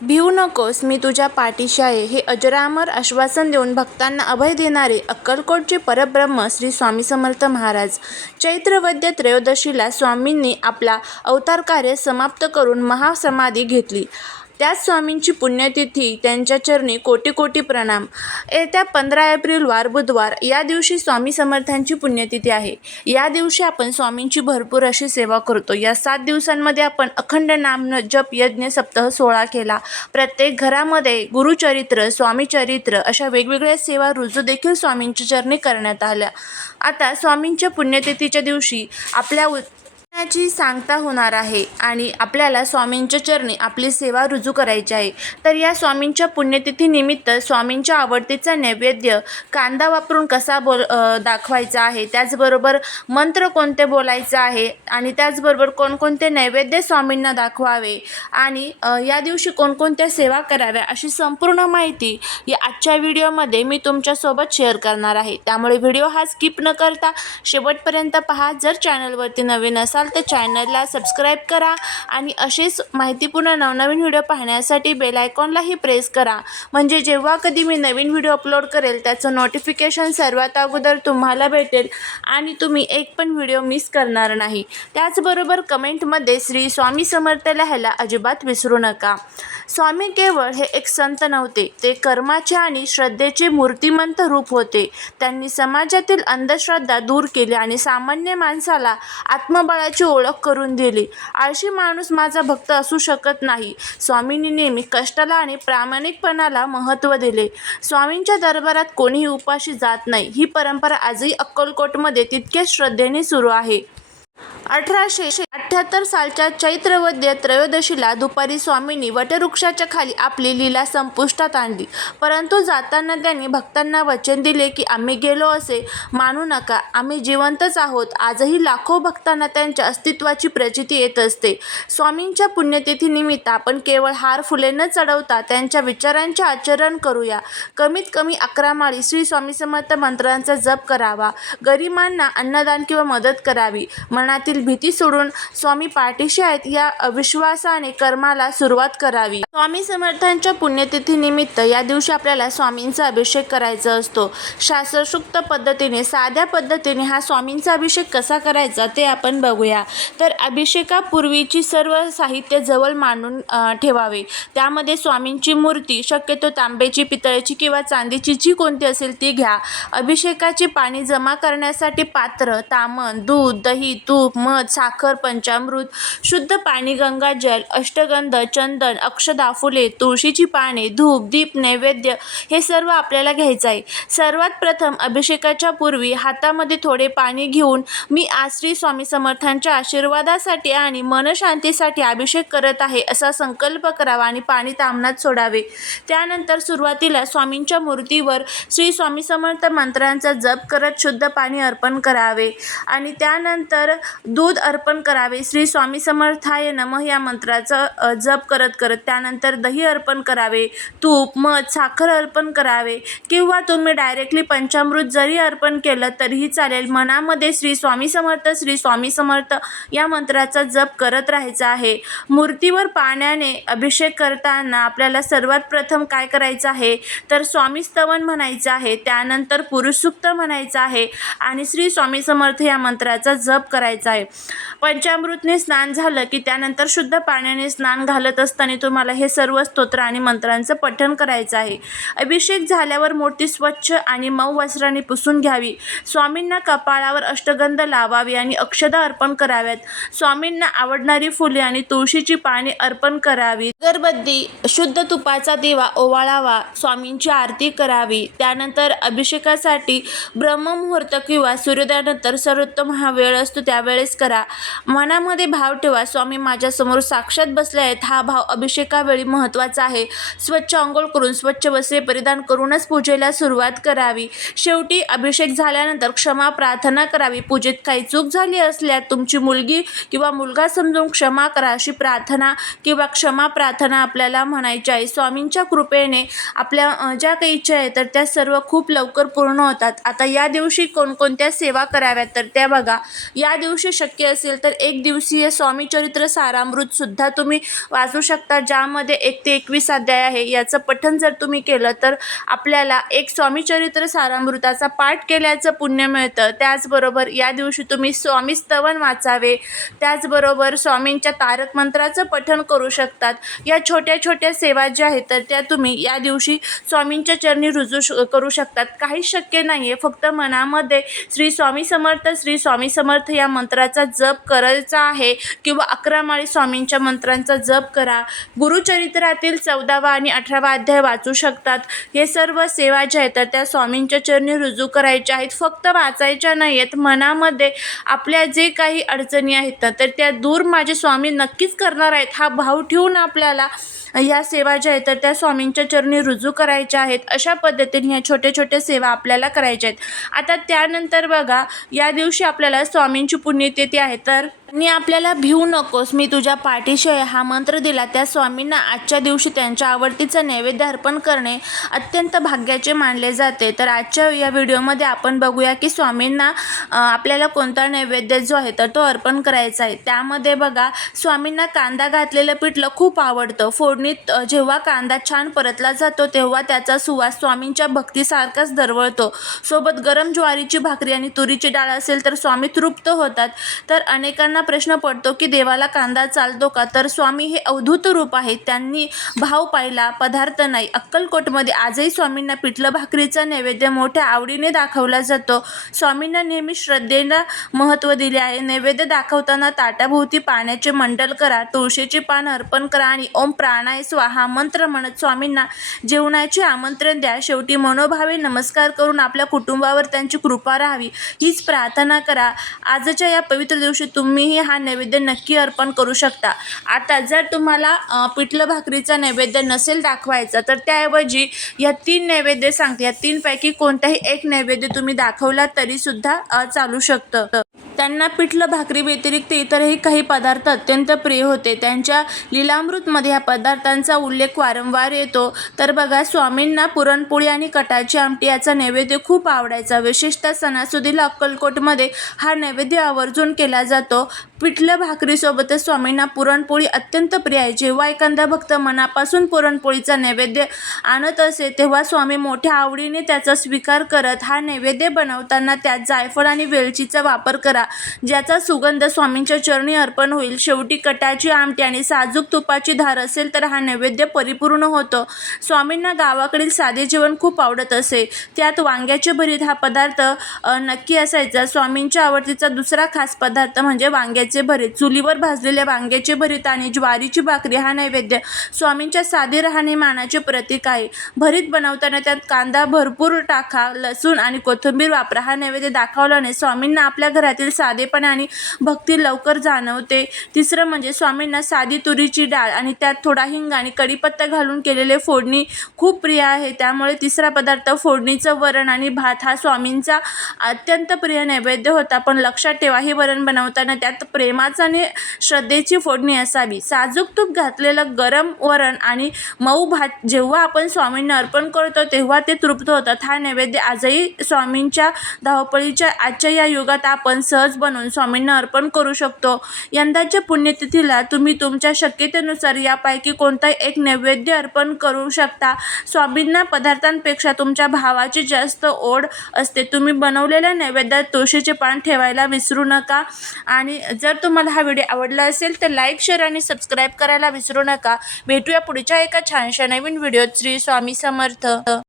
भिवू नकोस, मी तुझ्या पाठीशी आहे, हे अजरामर आश्वासन देऊन भक्तांना अभय देणारे अक्कलकोटचे परब्रह्म श्री स्वामी समर्थ महाराज. चैत्र वद्य त्रयोदशीला स्वामींनी आपला अवतार कार्य समाप्त करून महासमाधी घेतली. त्याच स्वामींची पुण्यतिथी, त्यांच्या चरणी कोटी कोटी प्रणाम. येत्या 15 एप्रिल वार बुधवार या दिवशी स्वामी समर्थांची पुण्यतिथी आहे. या दिवशी आपण स्वामींची भरपूर अशी सेवा करतो. या 7 दिवसांमध्ये आपण अखंड नाम जप यज्ञ सप्ताह सोहळा केला. प्रत्येक घरामध्ये गुरुचरित्र, स्वामीचरित्र अशा वेगवेगळ्या सेवा रुजू देखील स्वामींच्या चरणी करण्यात आल्या. आता स्वामींच्या पुण्यतिथीच्या दिवशी आपल्या ची सांगता होणार आहे आणि आपल्याला स्वामींच्या चरणी आपली सेवा रुजू करायची आहे. तर या स्वामींच्या पुण्यतिथीनिमित्त स्वामींच्या आवडतीचा नैवेद्य कांदा वापरून कसा दाखवायचा आहे, त्याचबरोबर मंत्र कोणते बोलायचे आहे आणि त्याचबरोबर कोणकोणते नैवेद्य स्वामींना दाखवावे आणि या दिवशी कोणकोणत्या सेवा कराव्या अशी संपूर्ण माहिती या आजच्या व्हिडिओमध्ये मी तुमच्यासोबत शेअर करणार आहे. त्यामुळे व्हिडिओ हा स्किप न करता शेवटपर्यंत पहा. जर चॅनलवरती नवीन असाल तर चॅनलला सबस्क्राईब करा आणि असेच माहितीपूर्ण नवनवीन व्हिडिओ पाहण्यासाठी बेल आयकॉनलाही प्रेस करा, म्हणजे जेव्हा कधी मी नवीन व्हिडिओ अपलोड करेल त्याचं नोटिफिकेशन सर्वात अगोदर तुम्हाला भेटेल आणि तुम्ही एक पण व्हिडिओ मिस करणार नाही. त्याचबरोबर कमेंटमध्ये श्री स्वामी समर्थ लिहायला अजिबात विसरू नका. स्वामी केवळ हे एक संत नव्हते, ते कर्माचे आणि श्रद्धेचे मूर्तिमंत रूप होते. त्यांनी समाजातील अंधश्रद्धा दूर केली आणि सामान्य माणसाला आत्मबळाची ओळख करून दिली. आळशी माणूस माझा भक्त असू शकत नाही. स्वामींनी नेहमी कष्टाला आणि प्रामाणिकपणाला महत्त्व दिले. स्वामींच्या दरबारात कोणीही उपाशी जात नाही. ही परंपरा आजही अक्कलकोटमध्ये तितक्याच श्रद्धेने सुरू आहे. 1878 सालच्या चैत्र वद्य त्रयोदशीला दुपारी स्वामींनी वटवृक्षाच्या खाली आपली लीला संपुष्टात आणली. परंतु जाताना त्यांनी भक्तांना वचन दिले की आम्ही गेलो असे मानू नका, आम्ही जिवंतच आहोत. आजही लाखो भक्तांना त्यांच्या अस्तित्वाची प्रचिती येत असते. स्वामींच्या पुण्यतिथीनिमित्त आपण केवळ हार फुले न चढवता त्यांच्या विचारांचे आचरण करूया. कमीत कमी 11 माळी श्री स्वामी समर्थ मंत्रांचा जप करावा. गरिबांना अन्नदान किंवा मदत करावी. मनातील भीती सोडून स्वामी पाठीशी आहेत या विश्वासाने कर्माला सुरुवात करावी. स्वामी समर्थांच्या पुण्यतिथीनिमित्त या दिवशी आपल्याला स्वामींचा अभिषेक करायचा असतो. शास्त्रोक्त पद्धतीने, साध्या पद्धतीने हा स्वामींचा अभिषेक कसा करायचा ते आपण बघूया. तर अभिषेकापूर्वीची सर्व साहित्य जवळ मांडून ठेवावे. त्यामध्ये स्वामींची मूर्ती, शक्यतो तांब्याची, पितळेची किंवा चांदीची जी कोणती असेल ती घ्या. अभिषेकाचे पाणी जमा करण्यासाठी पात्र, तामण, दूध, दही, तूप, मध, साखर, पंचामृत, शुद्ध पाणी, गंगाजल, अष्टगंध, चंदन, अक्षता, फुले, तुळशीची पाने, धूप, दीप, नैवेद्य हे सर्व आपल्याला घ्यायचं आहे. सर्वात प्रथम अभिषेकाच्या पूर्वी हातामध्ये थोडे पाणी घेऊन मी आज श्री स्वामी समर्थांच्या आशीर्वादासाठी आणि मनशांतीसाठी अभिषेक करत आहे असा संकल्प करावा आणि पाणी तामणात सोडावे. त्यानंतर सुरुवातीला स्वामींच्या मूर्तीवर श्री स्वामी समर्थ मंत्रांचा जप करत शुद्ध पाणी अर्पण करावे आणि त्यानंतर दूध अर्पण करावे. श्री स्वामी समर्थाय नमः या मंत्राचा जप करत करत त्यानंतर दही अर्पण करावे. तूप, मध, साखर अर्पण करावे किंवा तुम्ही डायरेक्टली पंचामृत जरी अर्पण केलं तरीही चालेल. मनामध्ये श्री स्वामी समर्थ, श्री स्वामी समर्थ या मंत्राचा जप करत राहायचा आहे. मूर्तीवर पाण्याने अभिषेक करताना आपल्याला सर्वात प्रथम काय करायचं आहे तर स्वामी स्तवन म्हणायचं आहे. त्यानंतर पुरुष सूक्त म्हणायचं आहे आणि श्री स्वामी समर्थ या मंत्राचा जप करायचा आहे. पंचामृतने स्नान झालं की त्यानंतर शुद्ध पाण्याने स्नान घालत असताना तुम्हाला हे सर्व स्तोत्र आणि मंत्रांचं पठण करायचं आहे. अभिषेक झाल्यावर मूर्ती स्वच्छ आणि मऊ वस्त्राने पुसून घ्यावी. स्वामींना कपाळावर अष्टगंध लावावी आणि अक्षता अर्पण कराव्यात. स्वामींना आवडणारी फुले आणि तुळशीची पाने अर्पण करावी. अगरबत्ती, शुद्ध तुपाचा दिवा ओवाळावा. स्वामींची आरती करावी. त्यानंतर अभिषेकासाठी ब्रह्ममुहूर्त किंवा सूर्योदयानंतर सर्वोत्तम हा वेळ असतो त्यावेळेस करा. मनामध्ये भाव ठेवा, स्वामी माझ्यासमोर साक्षात बसले आहेत. हा भाव अभिषेकावेळी महत्त्वाचा आहे. स्वच्छ अंघोळ करून, स्वच्छ वस्त्रे परिधान करूनच पूजेला सुरुवात करावी. शेवटी अभिषेक झाल्यानंतर क्षमा प्रार्थना करावी. पूजेत काही चूक झाली असल्यास तुमची मुलगी किंवा मुलगा समजून क्षमा करा अशी प्रार्थना किंवा क्षमा प्रार्थना आपल्याला म्हणायची आहे. स्वामींच्या कृपेने आपल्या ज्या काही इच्छा आहेत तर त्या सर्व खूप लवकर पूर्ण होतात. आता या दिवशी कोणकोणत्या सेवा कराव्यात तर त्या बघा. या दिवशी शक्य असेल तर एक दिवसीय स्वामी चरित्र सारामृत सुद्धा तुम्ही वाचू शकता, ज्यामध्ये 1 ते 21 अध्याय आहे. याचं पठण जर तुम्ही केलं तर आपल्याला एक स्वामी चरित्र सारामृताचा पाठ केल्याचं पुण्य मिळतं. त्याचबरोबर या दिवशी तुम्ही स्वामी स्तवन वाचावे, त्याचबरोबर स्वामींच्या तारक मंत्राचं पठण करू शकतात. या छोट्या छोट्या सेवा ज्या आहेत तर त्या तुम्ही या दिवशी स्वामींच्या चरणी रुजू करू शकतात. काही शक्य नाही आहे, फक्त मनामध्ये श्री स्वामी समर्थ, श्री स्वामी समर्थ या मंत्राचा जप करायचा आहे किंवा 11 माळी स्वामींच्या मंत्रांचा जप करा. गुरुचरित्रातील 14वा आणि 18वा अध्याय वाचू शकतात. हे सर्व सेवा ज्या आहेत तर त्या स्वामींच्या चरणी रुजू करायच्या आहेत, फक्त वाचायच्या नाही आहेत. मनामध्ये आपल्या जे काही अडचणी आहेत तर त्या दूर माझे स्वामी नक्कीच करणार आहेत हा भाव ठेवून आपल्याला ह्या सेवा ज्या आहेत तर त्या स्वामींच्या चरणी रुजू करायच्या आहेत. अशा पद्धतीने ह्या छोट्या छोट्या सेवा आपल्याला करायच्या आहेत. आता त्यानंतर बघा, या दिवशी आपल्याला स्वामींची पुण्यतिथी आहे तर आणि आपल्याला भिवू नकोस मी तुझ्या पाठीशी आहे हा मंत्र दिला त्या स्वामींना आजच्या दिवशी त्यांच्या आवडतीचा नैवेद्य अर्पण करणे अत्यंत भाग्याचे मानले जाते. तर आजच्या या व्हिडिओमध्ये आपण बघूया की स्वामींना आपल्याला कोणता नैवेद्य जो आहे तर तो अर्पण करायचा आहे. त्यामध्ये बघा, स्वामींना कांदा घातलेलं पिठलं खूप आवडतं. फोडणीत जेव्हा कांदा छान परतला जातो तेव्हा त्याचा सुवास स्वामींच्या भक्तीसारखाच दरवळतो. सोबत गरम ज्वारीची भाकरी आणि तुरीची डाळ असेल तर स्वामी तृप्त होतात. तर अनेकांना प्रश्न पडतो की देवाला कांदा चालतो का? तर स्वामी हे अवधूत रूप आहे, त्यांनी भाव पाहिला पदार्थ नाही. अक्कलकोटमध्ये आजही स्वामींना पिठलं भाकरीचा नैवेद्य मोठ्या आवडीने दाखवला जातो. स्वामींना नेहमी श्रद्धेला महत्त्व दिले आहे. नैवेद्य दाखवताना ताटाभोवती पाण्याचे मंडल करा, तुळशीची पान अर्पण करा आणि ओम प्राणाय स्वाहा मंत्र म्हणत स्वामींना जेवणाचे आमंत्रण द्या. शेवटी मनोभावे नमस्कार करून आपल्या कुटुंबावर त्यांची कृपा राहावी हीच प्रार्थना करा. आजच्या या पवित्र दिवशी तुम्हीही हा नैवेद्य नक्की अर्पण करू शकता. आता जर तुम्हाला पिठलं भाकरीचा नैवेद्य नसेल दाखवायचा तर त्याऐवजी या 3 नैवेद्य सांगते, या 3 पैकी कोणताही एक नैवेद्य तुम्ही दाखवला तरी सुद्धा चालू शकतं. त्यांना पिठलं भाकरी व्यतिरिक्त इतरही काही पदार्थ अत्यंत प्रिय होते. त्यांच्या लीलामृतमध्ये या पदार्थांचा उल्लेख वारंवार येतो. तर बघा, स्वामींना पुरणपोळी आणि कटाची आमटी याचा नैवेद्य खूप आवडायचा. विशेषतः सणासुदीला अक्कलकोटमध्ये हा नैवेद्य आवर्जून केला जातो. पिठलं भाकरीसोबतच स्वामींना पुरणपोळी अत्यंत प्रिय आहे. जेव्हा एखादा भक्त मनापासून पुरणपोळीचा नैवेद्य आणत असे तेव्हा स्वामी मोठ्या आवडीने त्याचा स्वीकार करत. हा नैवेद्य बनवताना त्यात जायफळ आणि वेलचीचा वापर करा, ज्याचा सुगंध स्वामींच्या चरणी अर्पण होईल. शेवटी कटाची आमटी आणि साजूक तुपाची धार असेल तर हा नैवेद्य परिपूर्ण होतो. स्वामींना गावाकडील साधे जेवण खूप आवडत असे, त्यात वांग्याचे भरीत हा पदार्थ नक्की असायचा. स्वामींच्या आवडतीचा दुसरा खास पदार्थ म्हणजे वांग्याचे भरीत. चुलीवर भाजलेल्या वांग्याचे भरीत आणि ज्वारीची भाकरी हा नैवेद्य स्वामींच्या साधे राहणीमानाचे प्रतीक आहे. भरीत बनवताना त्यात कांदा भरपूर टाका, लसूण आणि कोथिंबीर वापरा. हा नैवेद्य दाखवल्याने स्वामींना आपल्या घरातील साधेपणा आणि भक्ती लवकर जाणवते. तिसरं म्हणजे स्वामींना साधी तुरीची डाळ आणि त्यात थोडा हिंग आणि कढीपत्ता घालून केलेले फोडणी खूप प्रिय आहे. त्यामुळे तिसरा पदार्थ फोडणीचं वरण आणि भात हा स्वामींचा अत्यंत प्रिय नैवेद्य होता. पण लक्षात ठेवा, हे वरण बनवताना त्यात प्रेमाचं आणि श्रद्धेची फोडणी असावी. साजूक तूप घातलेलं गरम वरण आणि मऊ भात जेव्हा आपण स्वामींना अर्पण करतो तेव्हा ते तृप्त होतात. हा नैवेद्य आजही स्वामींच्या धावपळीच्या आजच्या या युगात आपण सहज बनवून स्वामींना अर्पण करू शकतो. यंदाच्या पुण्यतिथीला तुम्ही तुमच्या शक्यतेनुसार यापैकी कोणताही एक नैवेद्य अर्पण करू शकता. स्वामींना पदार्थांपेक्षा तुमच्या भावाची जास्त ओढ असते. तुम्ही बनवलेल्या नैवेद्यात तुळशीचे पान ठेवायला विसरू नका. आणि जर तुम्हाला हा व्हिडिओ आवडला असेल तर लाईक, शेअर आणि सबस्क्राईब करायला विसरू नका. भेटूया पुढच्या एका छानशा नवीन व्हिडिओत. श्री स्वामी समर्थ.